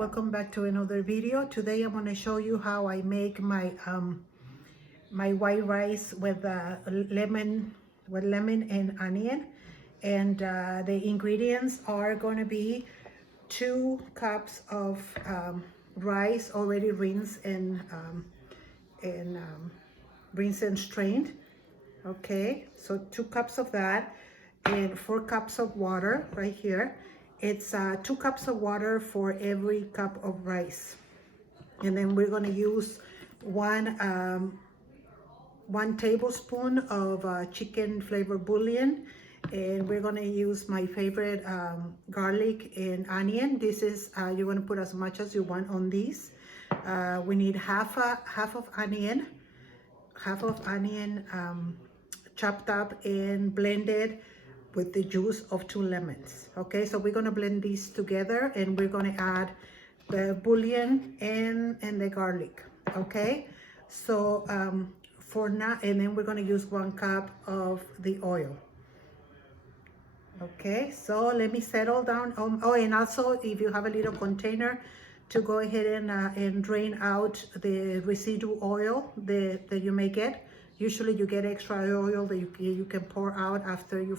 Welcome back to another video. Today I'm going to show you how I make my white rice with lemon and onion. And the ingredients are going to be 2 cups of rice already rinsed and strained. Okay, so 2 cups of that and 4 cups of water right here. It's 2 cups of water for every cup of rice. And then we're going to use one tablespoon of chicken flavor bullion, and we're going to use my favorite garlic and onion. This is you're going to put as much as you want on these. We need half of onion chopped up and blended with the juice of 2 lemons. Okay, so we're going to blend these together and we're going to add the bullion and the garlic. Okay, so for now, and then we're going to use 1 cup of the oil. Okay, so let me settle down. Oh, and also if you have a little container, to go ahead and drain out the residue oil that you may get. Usually you get extra oil that you can pour out after you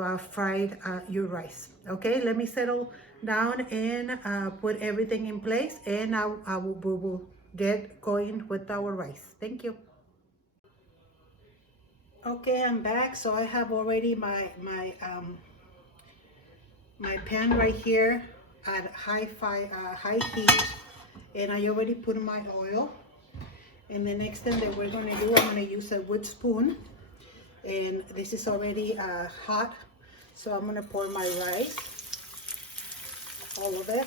have fried your rice. Okay, let me settle down and put everything in place, and we will get going with our rice. Thank you. Okay, I'm back. So I have already my pan right here at high heat, and I already put my oil. And the next thing that we're going to do, I'm going to use a wood spoon, and this is already hot, so I'm going to pour my rice, all of it.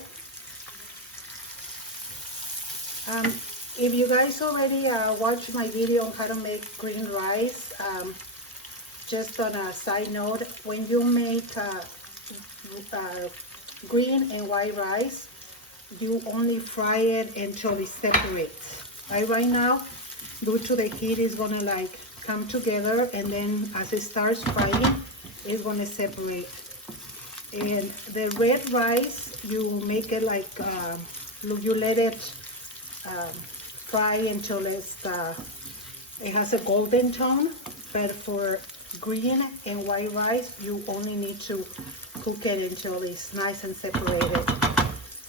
If you guys already watched my video on how to make green rice, just on a side note, when you make green and white rice, you only fry it until it separates. Right now, due to the heat, it's gonna like come together, and then as it starts frying, it's gonna separate. And the red rice, you make it like you let it fry until it has a golden tone. But for green and white rice, you only need to cook it until it's nice and separated.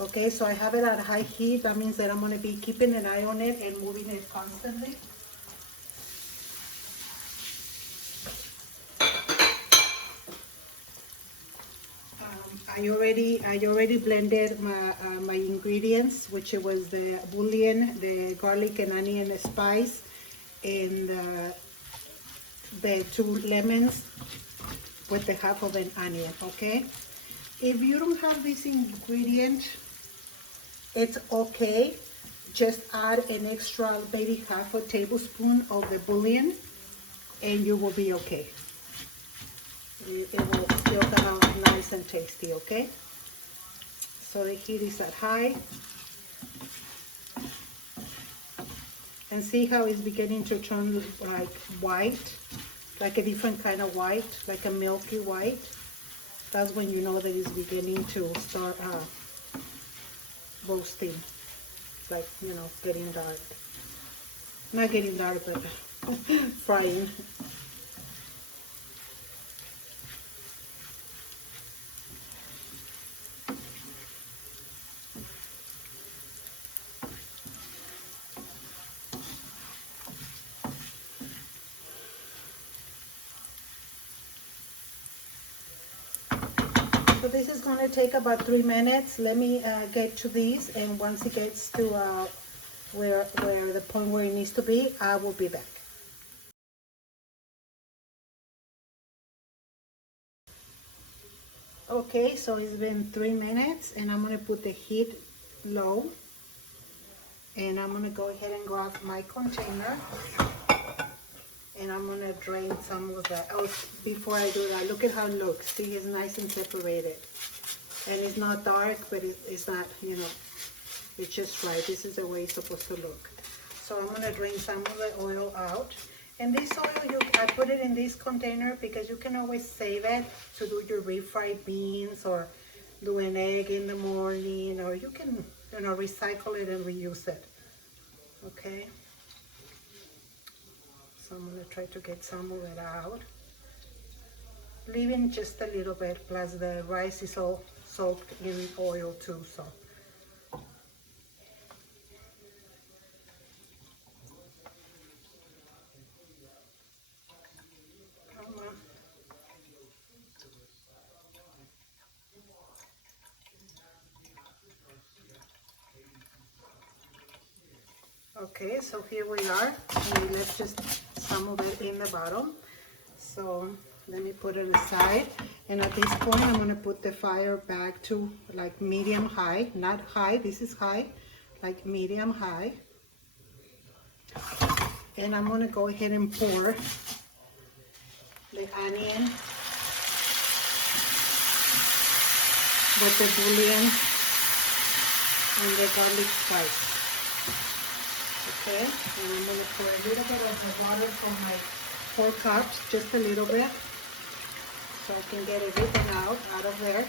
Okay, so I have it at high heat. That means that I'm going to be keeping an eye on it and moving it constantly. I already blended my ingredients, which was the bullion, the garlic and onion spice, and the 2 lemons with the half of an onion. Okay, if you don't have this ingredient, it's okay. Just add an extra, maybe half a tablespoon of the bullion, and you will be okay. It will still come out nice and tasty. Okay, so the heat is at high, and see how it's beginning to turn like white, like a different kind of white, like a milky white. That's when you know that it's beginning to start roasting, like, you know, getting dark. Not getting dark, but frying. So this is going to take about 3 minutes. Let me get to these, and once it gets to where the point where it needs to be, I will be back. Okay, so it's been 3 minutes, and I'm going to put the heat low, and I'm going to go ahead and grab my container, and I'm going to drain some of that. Oh, before I do that, look at how it looks. See, it's nice and separated. And it's not dark, but it's not, you know, it's just right. This is the way it's supposed to look. So I'm going to drain some of the oil out. And this oil, I put it in this container because you can always save it to do your refried beans or do an egg in the morning, or you can, you know, recycle it and reuse it. Okay. So I'm gonna try to get some of it out. Leaving just a little bit, plus the rice is all soaked in oil too, so. Come on. Okay, so here we are. We left just some of it in the bottom. So let me put it aside. And at this point, I'm gonna put the fire back to like medium high, not high, this is high, like medium high. And I'm gonna go ahead and pour the onion with the bullion and the garlic spice. Okay, and I'm gonna pour a little bit of the water from my 4 cups, just a little bit, so I can get everything out of there.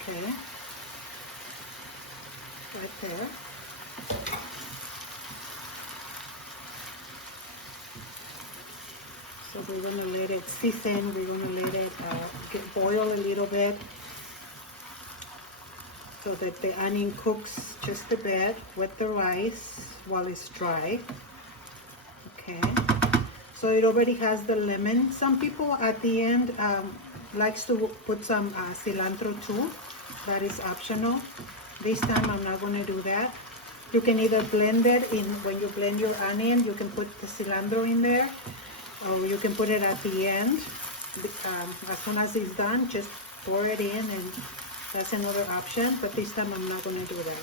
Okay, right there. So we're gonna let it season. We're gonna let it boil a little bit, so that the onion cooks just a bit with the rice while it's dry. Okay, so it already has the lemon. Some people at the end likes to put some cilantro too. That is optional. This time I'm not going to do that. You can either blend it in, when you blend your onion, you can put the cilantro in there, or you can put it at the end. As soon as it's done, just pour it in, and that's another option, but this time I'm not going to do that.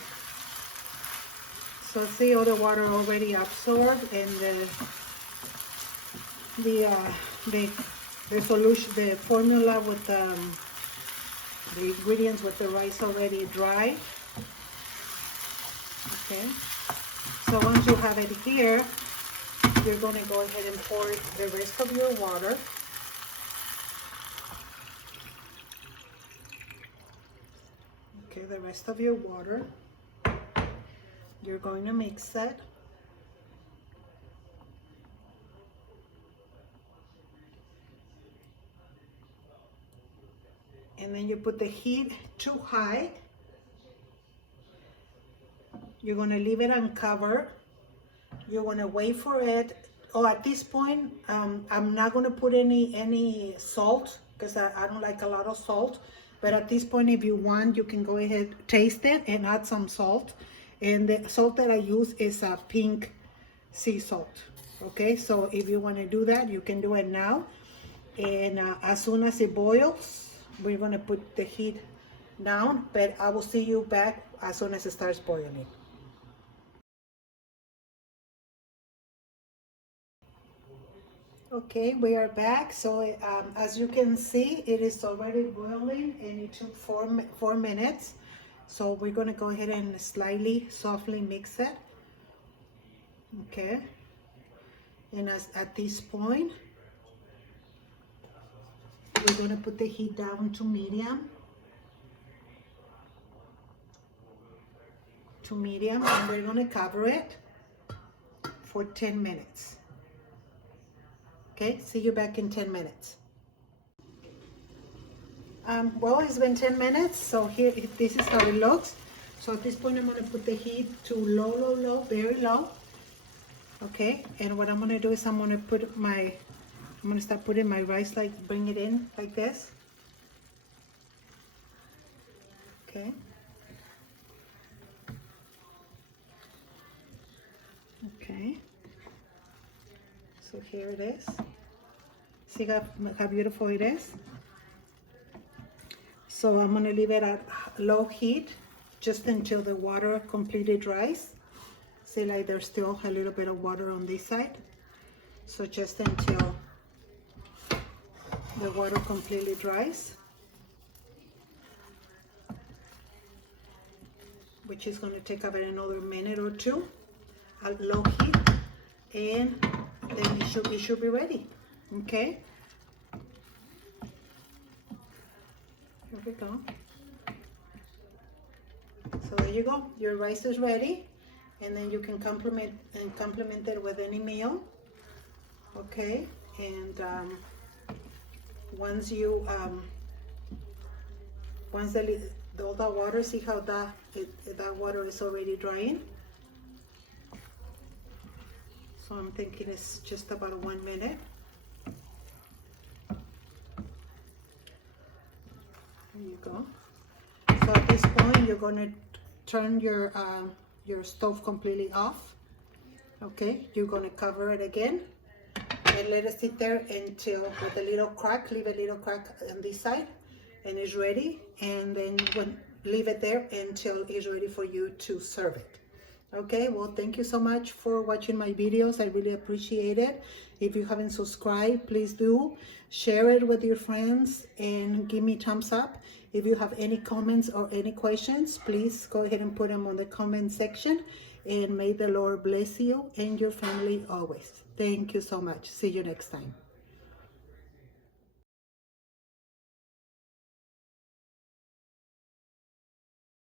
So see, all the water already absorbed, and the solution, the formula with the ingredients with the rice already dry. Okay, so once you have it here, you're going to go ahead and pour the rest of your water. Okay, the rest of your water, you're going to mix it. And then you put the heat too high. You're going to leave it uncovered. You're going to wait for it. Oh, at this point, I'm not going to put any salt, because I don't like a lot of salt. But at this point, if you want, you can go ahead, taste it, and add some salt. And the salt that I use is a pink sea salt. Okay, so if you want to do that, you can do it now. And as soon as it boils, we're going to put the heat down. But I will see you back as soon as it starts boiling. Okay, we are back. So as you can see, it is already boiling, and it took four minutes. So we're going to go ahead and softly mix it. Okay, and at this point, we're going to put the heat down to medium. And we're going to cover it for 10 minutes. Okay, see you back in 10 minutes. Well, it's been 10 minutes, so here, this is how it looks. So at this point, I'm going to put the heat to low, very low. Okay, and what I'm going to do is I'm going to start putting my rice, like bring it in like this. Okay. Okay. So here it is. See how beautiful it is? So I'm going to leave it at low heat just until the water completely dries. See, like there's still a little bit of water on this side. So just until the water completely dries, which is going to take about another minute or two at low heat, and then it should be ready. Okay, here we go. So there you go, your rice is ready, and then you can complement it with any meal. Okay, and once you once all that water, see how that water is already drying. So I'm thinking it's just about 1 minute. There you go. So at this point, you're gonna turn your stove completely off. Okay, you're gonna cover it again and let it sit there until with a little crack. Leave a little crack on this side, and it's ready. And then leave it there until it's ready for you to serve it. Okay, well, thank you so much for watching my videos. I really appreciate it. If you haven't subscribed, please do. Share it with your friends and give me thumbs up. If you have any comments or any questions, please go ahead and put them on the comment section. And may the Lord bless you and your family always. Thank you so much. See you next time.